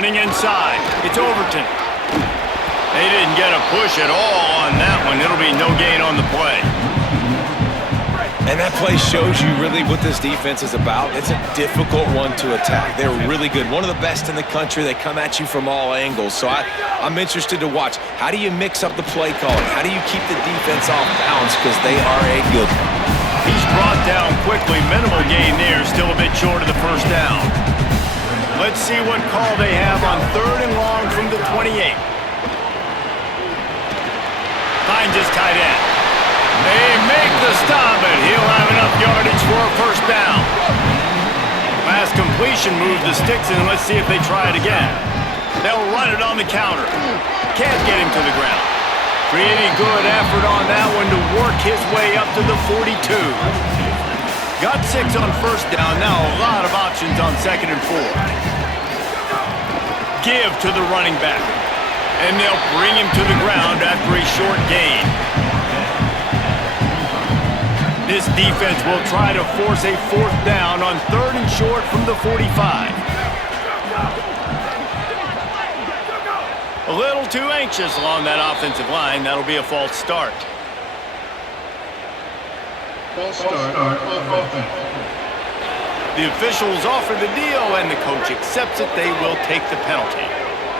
Running inside. It's Overton. They didn't get a push at all on that one. It'll be no gain on the play. And that play shows you really what this defense is about. It's a difficult one to attack. They're really good. One of the best in the country. They come at you from all angles. So I'm interested to watch. How do you mix up the play calling? How do you keep the defense off balance? Because they are a good one. He's brought down quickly. Minimal gain there. Still a bit short of the first down. Let's see what call they have on 3rd and long from the 28. Finds his tight end. They make the stop, and he'll have enough yardage for a first down. Last completion moved the sticks, and let's see if they try it again. They'll run it on the counter. Can't get him to the ground. Pretty good effort on that one to work his way up to the 42. Got 6 on first down. Now a lot of options on 2nd and 4. Give to the running back. And they'll bring him to the ground after a short gain. This defense will try to force a 4th down on 3rd and short from the 45. A little too anxious along that offensive line. That'll be a false start. False start on offense. The officials offer the deal, and the coach accepts it. They will take the penalty.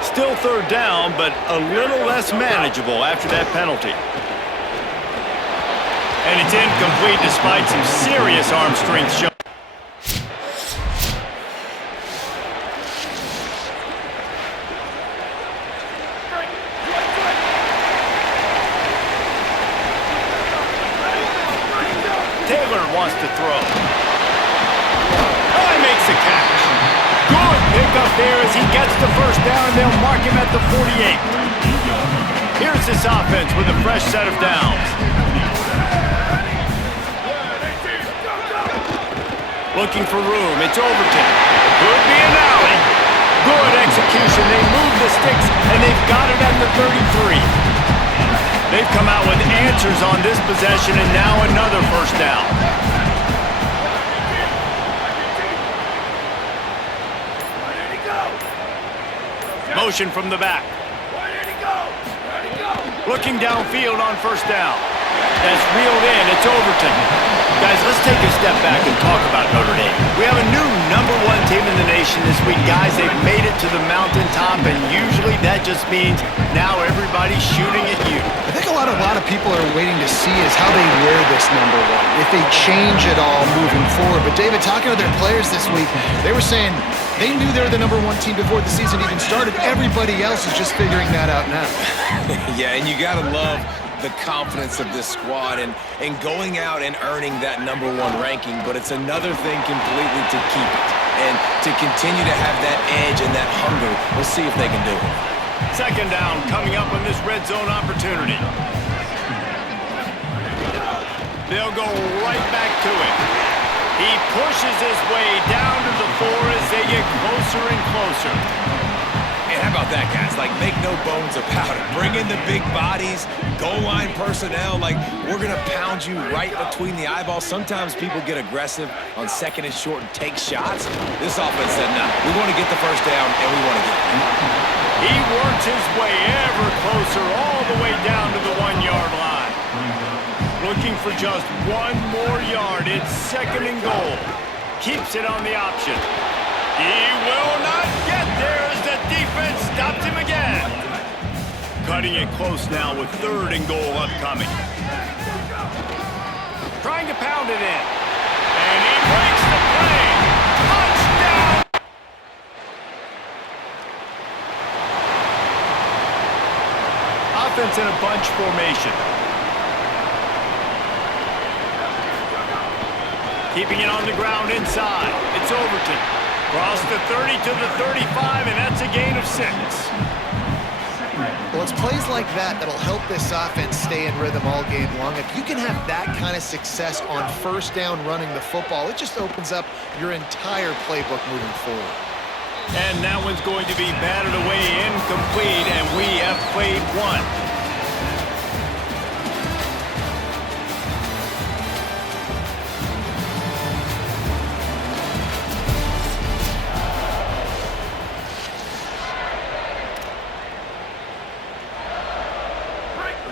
Still 3rd down, but a little less manageable after that penalty. And it's incomplete despite some serious arm strength shown. Taylor wants to throw. Oh, he makes the catch. Good pickup there as he gets the first down, and they'll mark him at the 48. Here's this offense with a fresh set of downs. Looking for room. It's Overton. Could be an alley. Good execution. They move the sticks, and they've got it at the 33. They've come out with answers on this possession, and now another first down. Motion from the back. Looking downfield on first down. That's reeled in. It's Overton. Guys, let's take a step back and talk about Notre Dame. We have a new #1 team in the nation this week. Guys, they've made it to the mountaintop, and usually that just means now everybody's shooting at you. I think a lot of people are waiting to see is how they wear this #1, if they change it all moving forward. But David, talking to their players this week, they were saying they knew they were the #1 team before the season even started. Everybody else is just figuring that out now. Yeah, and you got to love the confidence of this squad and going out and earning that #1 ranking, but it's another thing completely to keep it and to continue to have that edge and that hunger. We'll see if they can do it. 2nd down coming up on this red zone opportunity. They'll go right back to it. He pushes his way down to the 4 as they get closer and closer. And how about that, guys? Like, make no bones about it. Bring in the big bodies, goal line personnel. Like, we're going to pound you right between the eyeballs. Sometimes people get aggressive on 2nd and short and take shots. This offense said, no, we want to get the first down, and we want to get it. He works his way ever closer all the way down to the 1-yard line. Looking for just 1 more yard. It's 2nd and goal. Keeps it on the option. He will not get there as the defense stopped him again. Cutting it close now with 3rd and goal upcoming. Trying to pound it in. And he breaks the play. Touchdown! Offense in a bunch formation. Keeping it on the ground inside. It's Overton. Cross the 30 to the 35, and that's a gain of 6. Well, it's plays like that that'll help this offense stay in rhythm all game long. If you can have that kind of success on first down running the football, it just opens up your entire playbook moving forward. And that one's going to be batted away incomplete, and we have played 1.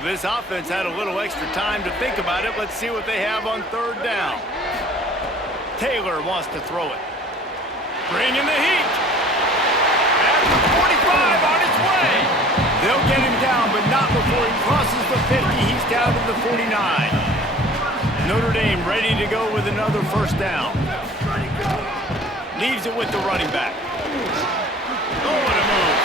This offense had a little extra time to think about it. Let's see what they have on third down. Taylor wants to throw it. Bringing the heat. At the 45 on his way. They'll get him down, but not before he crosses the 50. He's down to the 49. Notre Dame ready to go with another first down. Leaves it with the running back. Oh, what a move.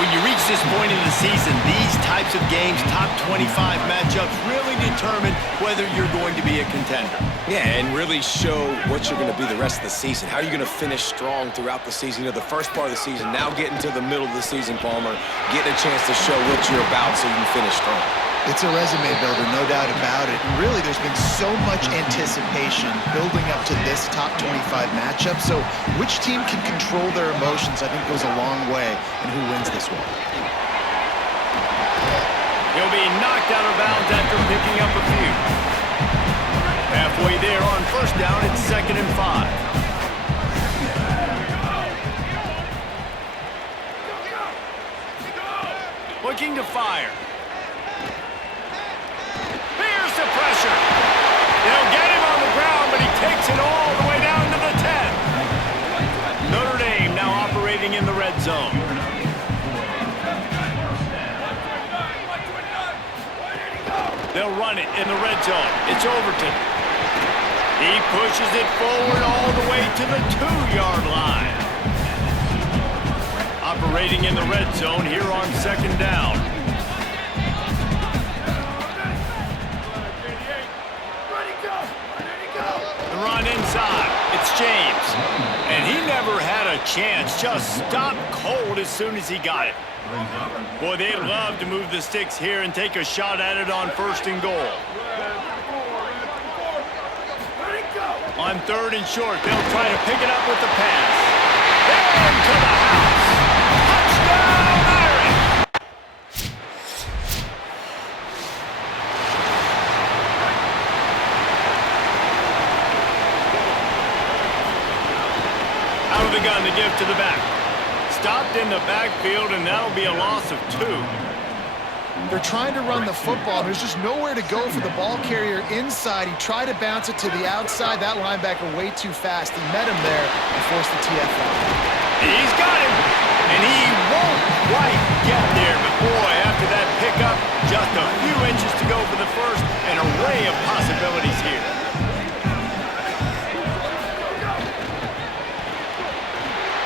When you reach this point in the season, these types of games, top 25 matchups, really determine whether you're going to be a contender. Yeah, and really show what you're going to be the rest of the season. How are you going to finish strong throughout the season? You know, the first part of the season, now getting to the middle of the season, Palmer, getting a chance to show what you're about so you can finish strong. It's a resume builder, no doubt about it. And really, there's been so much anticipation building up to this top 25 matchup. So which team can control their emotions, I think, goes a long way in who wins this one. He'll be knocked out of bounds after picking up a few. Halfway there on first down, it's 2nd and 5. Looking to fire. Here's the pressure. They'll get him on the ground, but he takes it all the way down to the 10. Notre Dame now operating in the red zone. They'll run it in the red zone. It's Overton. He pushes it forward all the way to the 2-yard line. Operating in the red zone here on 2nd down. The run inside. It's James. And he never had a chance. Just stopped cold as soon as he got it. Boy, they'd love to move the sticks here and take a shot at it on 1st and goal. On 3rd and short, they'll try to pick it up with the pass. Into the house. Touchdown, Irish! Out of the gun to give to the back. Stopped in the backfield, and that'll be a loss of 2. They're trying to run the football. There's just nowhere to go for the ball carrier inside. He tried to bounce it to the outside. That linebacker way too fast. He met him there and forced the TF out. He's got him, and he won't quite get there. But boy, after that pickup, just a few inches to go for the first. An array of possibilities here.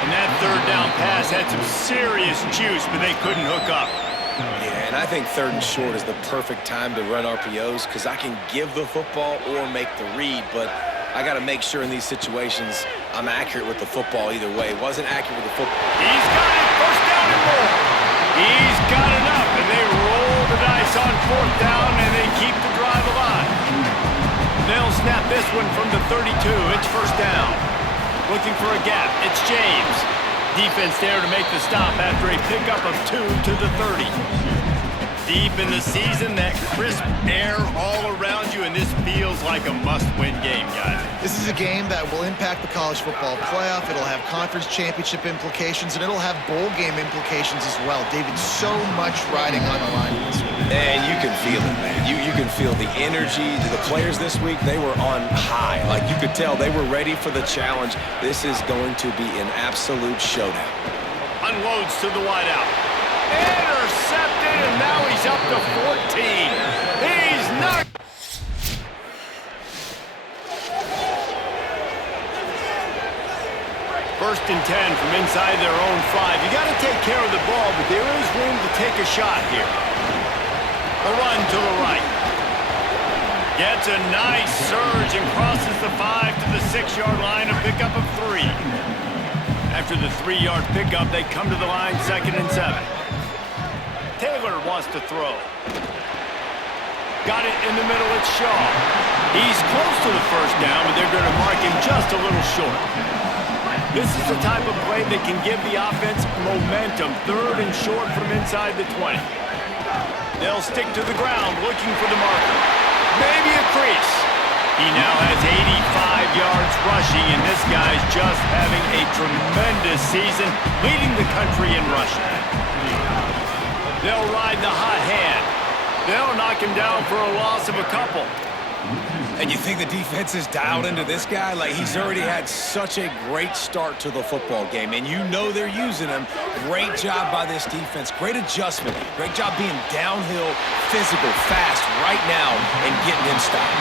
And that 3rd down pass had some serious juice, but they couldn't hook up. Yeah, and I think 3rd and short is the perfect time to run RPOs because I can give the football or make the read, but I got to make sure in these situations I'm accurate with the football either way. Wasn't accurate with the football. He's got it. First down and more. He's got enough, and they roll the dice on 4th down, and they keep the drive alive. They'll snap this one from the 32. It's 1st down. Looking for a gap. It's James. Defense there to make the stop after a pickup of 2 to the 30. Deep in the season, that crisp air all around you, and this feels like a must-win game, guys. This is a game that will impact the college football playoff. It'll have conference championship implications, and it'll have bowl game implications as well. David, so much riding on the line this week. And you can feel it, man. You can feel the energy. The players this week, they were on high. Like, you could tell they were ready for the challenge. This is going to be an absolute showdown. Unloads to the wideout. Intercepted, and now he's up to 14. He's knocked. First and 10 from inside their own 5. You got to take care of the ball, but there is room to take a shot here. A run to the right. Gets a nice surge and crosses the 5 to the 6-yard line, a pickup of 3. After the 3-yard pickup, they come to the line 2nd and 7. Taylor wants to throw. Got it in the middle, it's Shaw. He's close to the first down, but they're going to mark him just a little short. This is the type of play that can give the offense momentum. 3rd and short from inside the 20. They'll stick to the ground looking for the marker. Maybe a crease. He now has 85 yards rushing, and this guy's just having a tremendous season, leading the country in rushing. They'll ride the hot hand. They'll knock him down for a loss of a couple. And you think the defense is dialed into this guy? Like, he's already had such a great start to the football game, and you know they're using him. Great job by this defense. Great adjustment. Great job being downhill, physical, fast right now, and getting him stopped.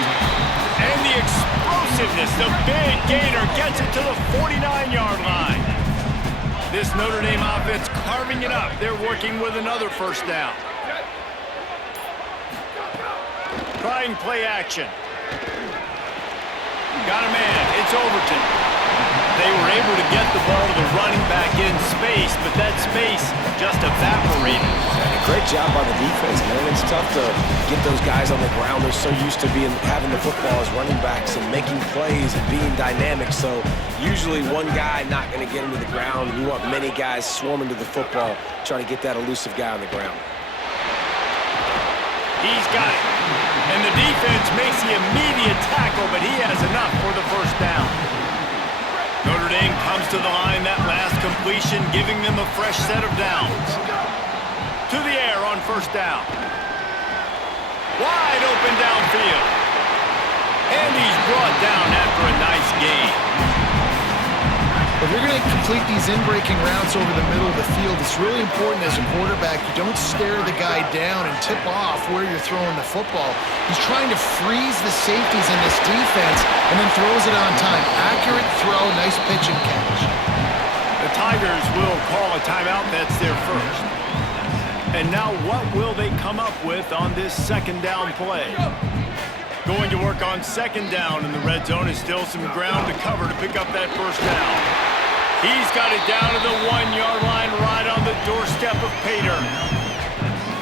And the explosiveness, the big gainer gets it to the 49-yard line. This Notre Dame offense carving it up. They're working with another first down. Trying play action. Got a man. It's Overton. They were able to get the ball to the running back in space, but that space just evaporated. And great job by the defense, man. It's tough to get those guys on the ground. They're so used to having the football as running backs and making plays and being dynamic. So usually one guy not going to get him to the ground. You want many guys swarming to the football, trying to get that elusive guy on the ground. He's got it. And the defense makes the immediate tackle, but he has enough for the first down. Notre Dame comes to the line, that last completion, giving them a fresh set of downs. To the air on first down. Wide open downfield. And he's brought down after a nice gain. If you're going to complete these in-breaking routes over the middle of the field, it's really important as a quarterback you don't stare the guy down and tip off where you're throwing the football. He's trying to freeze the safeties in this defense and then throws it on time. Accurate throw, nice pitch and catch. The Tigers will call a timeout. That's their first. And now what will they come up with on this second down play? Going to work on second down in the red zone. Is still some ground to cover to pick up that first down. He's got it down to the 1-yard line, right on the doorstep of Pater.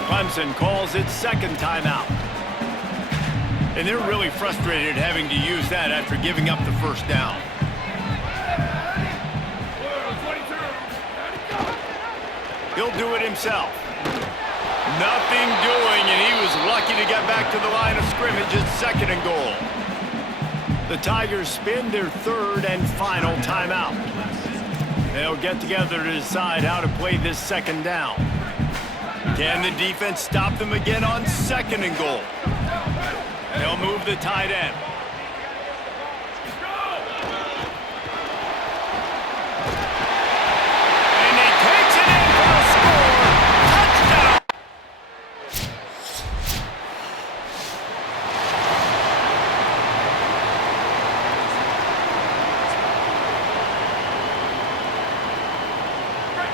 Clemson calls its second timeout. And they're really frustrated having to use that after giving up the first down. He'll do it himself. Nothing doing, and he was lucky to get back to the line of scrimmage at second and goal. The Tigers spin their third and final timeout. They'll get together to decide how to play this second down. Can the defense stop them again on second and goal? They'll move the tight end. And he takes it in for a score. Touchdown!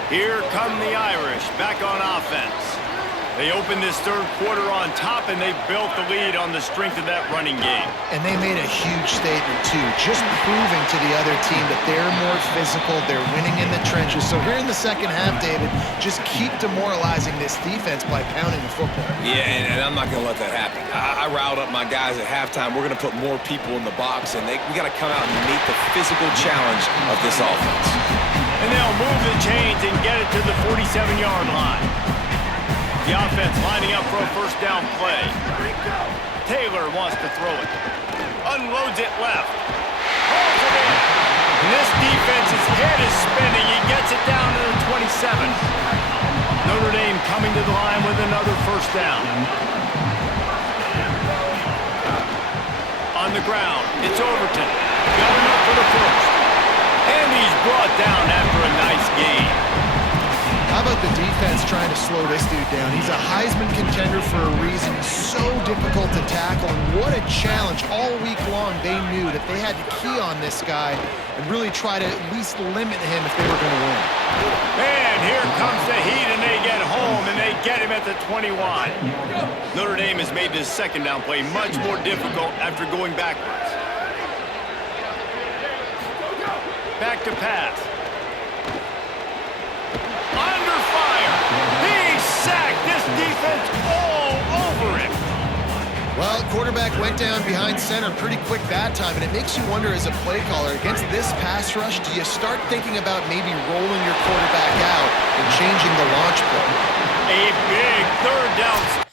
Here come the Irish, back on offense. They opened this third quarter on top, and they built the lead on the strength of that running game. And they made a huge statement, too, just proving to the other team that they're more physical, they're winning in the trenches. So here in the second half, David, just keep demoralizing this defense by pounding the football. Yeah, and I'm not going to let that happen. I riled up my guys at halftime. We're going to put more people in the box, and we got to come out and meet the physical challenge of this offense. And they'll move the chains and get it to the 47-yard line. The offense lining up for a first down play. Taylor wants to throw it. Unloads it left. Pulls it in. And this defense's head is spinning. He gets it down to the 27. Notre Dame coming to the line with another first down. On the ground, it's Overton. Got enough for the first. And he's brought down after a nice gain. How about the defense trying to slow this dude down? He's a Heisman contender for a reason. He's so difficult to tackle, and what a challenge. All week long, they knew that they had to key on this guy and really try to at least limit him if they were going to win. And here comes the heat, and they get home, and they get him at the 21. Notre Dame has made this second down play much more difficult after going backwards. Back to pass. Under fire. He's sacked. This defense all over him. Well, quarterback went down behind center pretty quick that time, and it makes you wonder as a play caller, against this pass rush, do you start thinking about maybe rolling your quarterback out and changing the launch play? A big third down.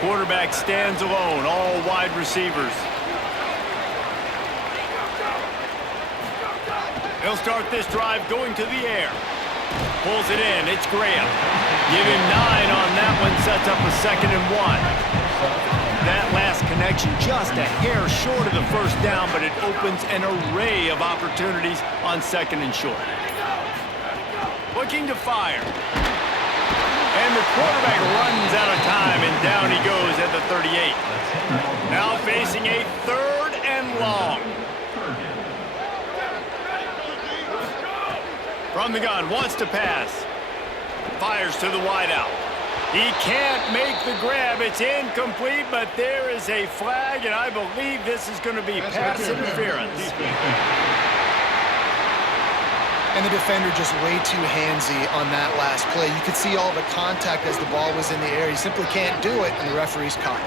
Quarterback stands alone, all wide receivers. He'll start this drive going to the air. Pulls it in. It's Graham. Give him 9 on that one. Sets up a 2nd and 1. That last connection just a hair short of the first down, but it opens an array of opportunities on 2nd and short. Looking to fire. And the quarterback runs out of time, and down he goes at the 38. Now facing a 3rd and long. From the gun, wants to pass. Fires to the wideout. He can't make the grab. It's incomplete, but there is a flag, and I believe this is going to be pass interference. And the defender just way too handsy on that last play. You could see all the contact as the ball was in the air. He simply can't do it, and the referee's caught it.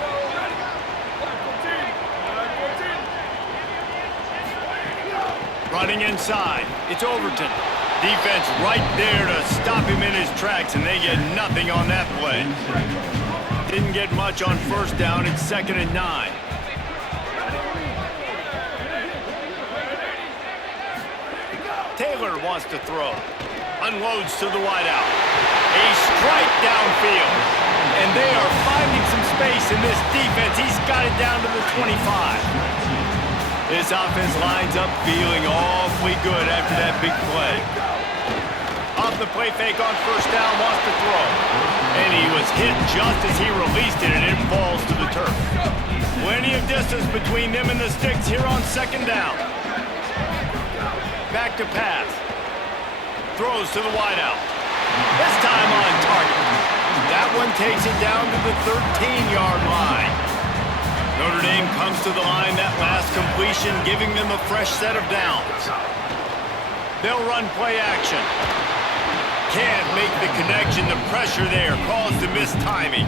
Running inside. It's Overton. Defense right there to stop him in his tracks, and they get nothing on that play. Didn't get much on 1st down. It's 2nd and 9. Taylor wants to throw. Unloads to the wideout. A strike downfield. And they are finding some space in this defense. He's got it down to the 25. This offense lines up feeling awfully good after that big play. Off the play fake on 1st down, wants to throw. And he was hit just as he released it, and it falls to the turf. Plenty of distance between them and the sticks here on 2nd down. Back to pass. Throws to the wideout. This time on target. That one takes it down to the 13-yard line. Notre Dame comes to the line, that last completion, giving them a fresh set of downs. They'll run play action. Can't make the connection. The pressure there caused the missed timing.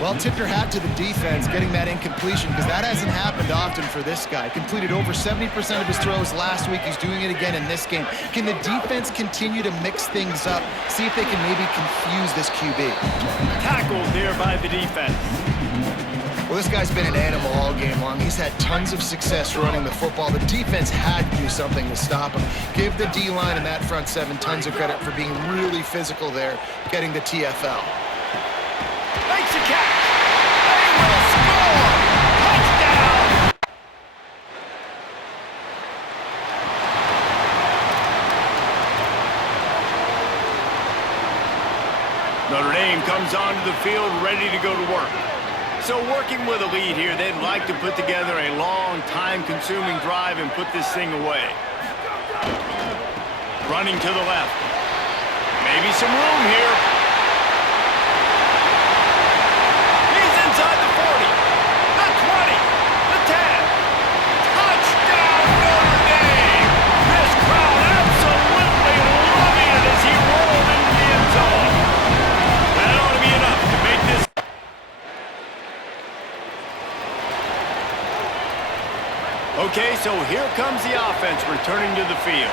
Well, tip your hat to the defense getting that incompletion, because that hasn't happened often for this guy. Completed over 70% of his throws last week. He's doing it again in this game. Can the defense continue to mix things up? See if they can maybe confuse this QB. Tackled there by the defense. Well, this guy's been an animal all game long. He's had tons of success running the football. The defense had to do something to stop him. Give the D-line and that front 7 tons of credit for being really physical there, getting the TFL. Makes a catch. They will score. Touchdown. Notre Dame comes onto the field ready to go to work. So working with a lead here, they'd like to put together a long, time-consuming drive and put this thing away. Running to the left. Maybe some room here. He's inside the 40, the 20, the 10. Touchdown, Notre Dame! This crowd absolutely loving it as he rolled into the end zone. That ought to be enough to make this. Okay, so here comes the offense returning to the field.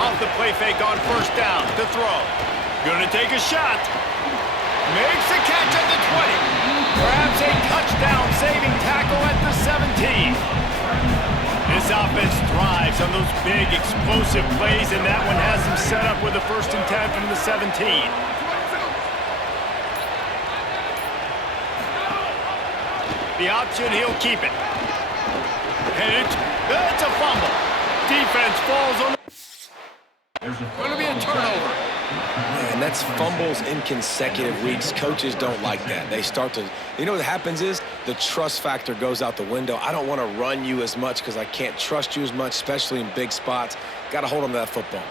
Off the play fake on 1st down to throw. Gonna take a shot. Makes a catch at the 20. Grabs a touchdown-saving tackle at the 17. This offense thrives on those big, explosive plays, and that one has them set up with a 1st and 10 from the 17. The option, he'll keep it. And it's a fumble. Defense falls on. There's going to be a turnover. Man, that's fumbles in consecutive weeks. Coaches don't like that. They start to, you know what happens is the trust factor goes out the window. I don't want to run you as much because I can't trust you as much, especially in big spots. Got to hold on to that football.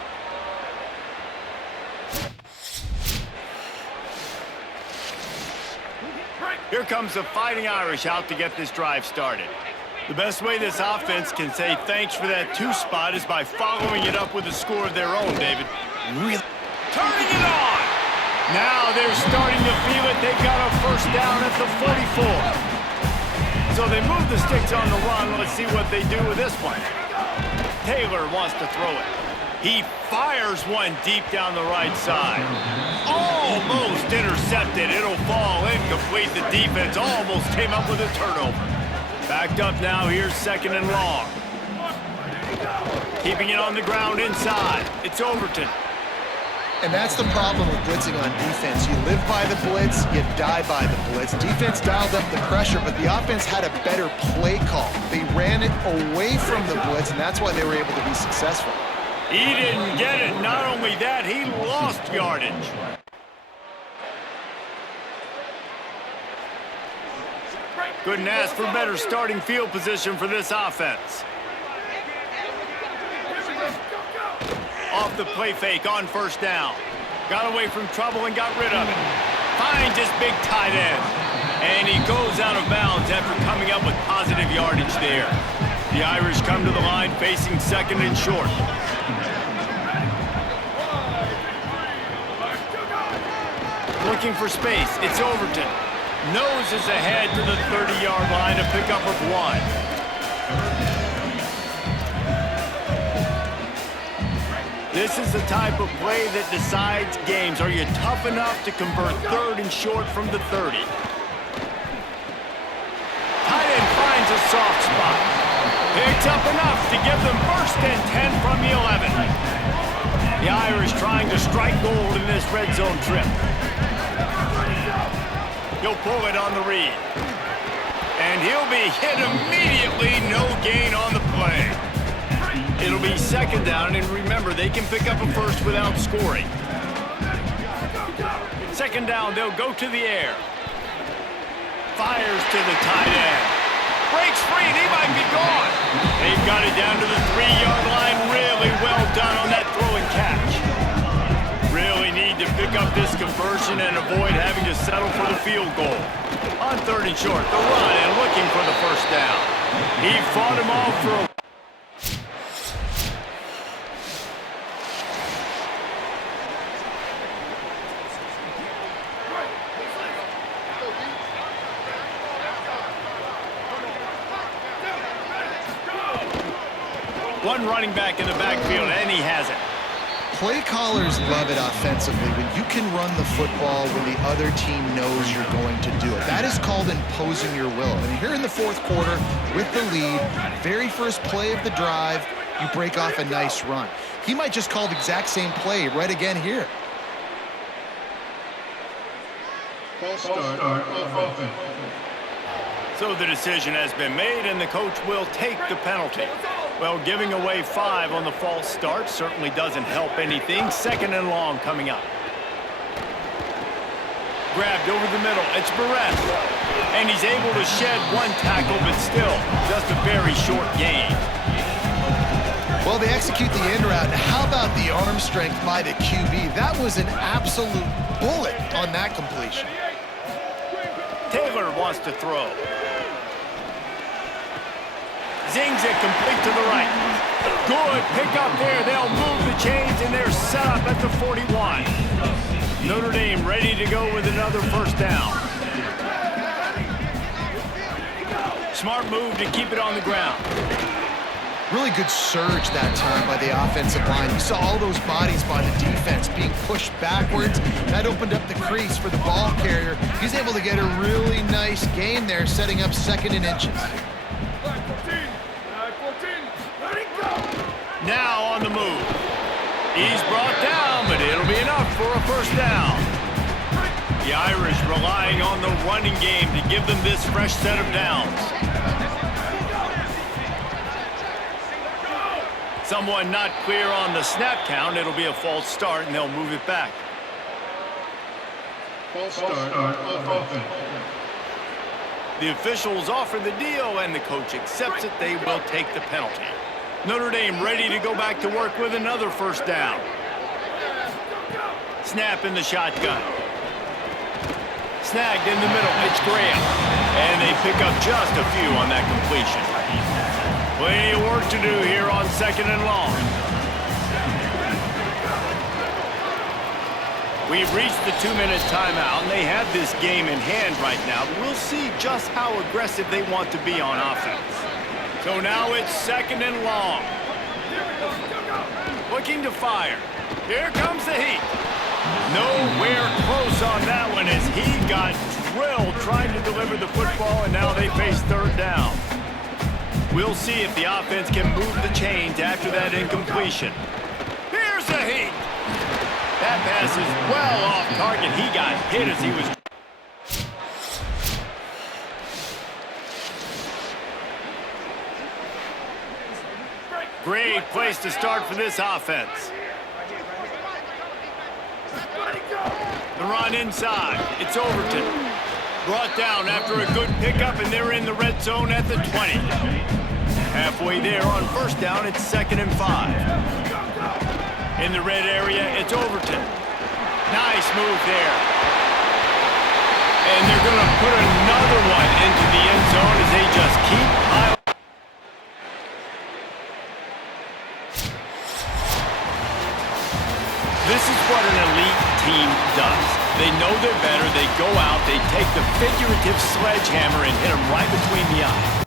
Here comes the Fighting Irish out to get this drive started. The best way this offense can say thanks for that 2 spot is by following it up with a score of their own, David. Really? Turning it on! Now they're starting to feel it. They've got a 1st down at the 44. So they move the sticks on the run. Let's see what they do with this one. Taylor wants to throw it. He fires one deep down the right side. Almost intercepted. It'll fall incomplete. The defense almost came up with a turnover. Backed up now. Here's 2nd and long. Keeping it on the ground inside. It's Overton. And that's the problem with blitzing on defense. You live by the blitz, you die by the blitz. Defense dialed up the pressure, but the offense had a better play call. They ran it away from the blitz, and that's why they were able to be successful. He didn't get it. Not only that, he lost yardage. Couldn't ask for better starting field position for this offense. Off the play fake on first down. Got away from trouble and got rid of it. Finds his big tight end. And he goes out of bounds after coming up with positive yardage there. The Irish come to the line facing second and short. Looking for space. It's Overton. Noses ahead to the 30-yard line, a pickup of 1. This is the type of play that decides games. Are you tough enough to convert third and short from the 30? Tight end finds a soft spot. Picks up enough to give them first and 10 from the 11. The Irish trying to strike gold in this red zone trip. He'll pull it on the read. And he'll be hit immediately. No gain on the play. It'll be second down, and remember, they can pick up a first without scoring. Second down, they'll go to the air. Fires to the tight end. Breaks free, and he might be gone. They've got it down to the 3-yard line. Really well done on that throw and catch. Really need to pick up this conversion and avoid having to settle for the field goal. On third and short, the run and looking for the first down. He fought him off for a one running back in the backfield, and he has it. Play callers love it offensively when you can run the football when the other team knows you're going to do it. That is called imposing your will. And here in the fourth quarter with the lead, very first play of the drive, you break off a nice run. He might just call the exact same play right again here. False start on offense. So the decision has been made, and the coach will take the penalty. Well, giving away 5 on the false start certainly doesn't help anything. Second and long coming up. Grabbed over the middle. It's Barrett. And he's able to shed 1 tackle, but still just a very short gain. Well, they execute the end route. And how about the arm strength by the QB? That was an absolute bullet on that completion. Taylor wants to throw. Zings it complete to the right. Good pick up there. They'll move the chains, and they're set up at the 41. Notre Dame ready to go with another first down. Smart move to keep it on the ground. Really good surge that time by the offensive line. You saw all those bodies by the defense being pushed backwards. That opened up the crease for the ball carrier. He's able to get a really nice gain there, setting up second and inches. Now on the move. He's brought down, but it'll be enough for a first down. The Irish relying on the running game to give them this fresh set of downs. Someone not clear on the snap count. It'll be a false start, and they'll move it back. False start on offense. The officials offer the deal, and the coach accepts it. They will take the penalty. Notre Dame ready to go back to work with another first down. Snap in the shotgun. Snagged in the middle. It's Graham. And they pick up just a few on that completion. Plenty of work to do here on second and long. We've reached the 2-minute timeout, and they have this game in hand right now. We'll see just how aggressive they want to be on offense. So now it's second and long. Looking to fire. Here comes the heat. Nowhere close on that one as he got drilled trying to deliver the football, and now they face third down. We'll see if the offense can move the chains after that incompletion. Here's a heat. That pass is well off target. He got hit as he was... Great place to start for this offense. The run inside. It's Overton. Brought down after a good pickup, and they're in the red zone at the 20. Halfway there on first down, it's 2nd and 5. In the red area, it's Overton. Nice move there. And they're going to put another one into the end zone as they just keep high. This is what an elite team does. They know they're better, they go out, they take the figurative sledgehammer and hit them right between the eyes.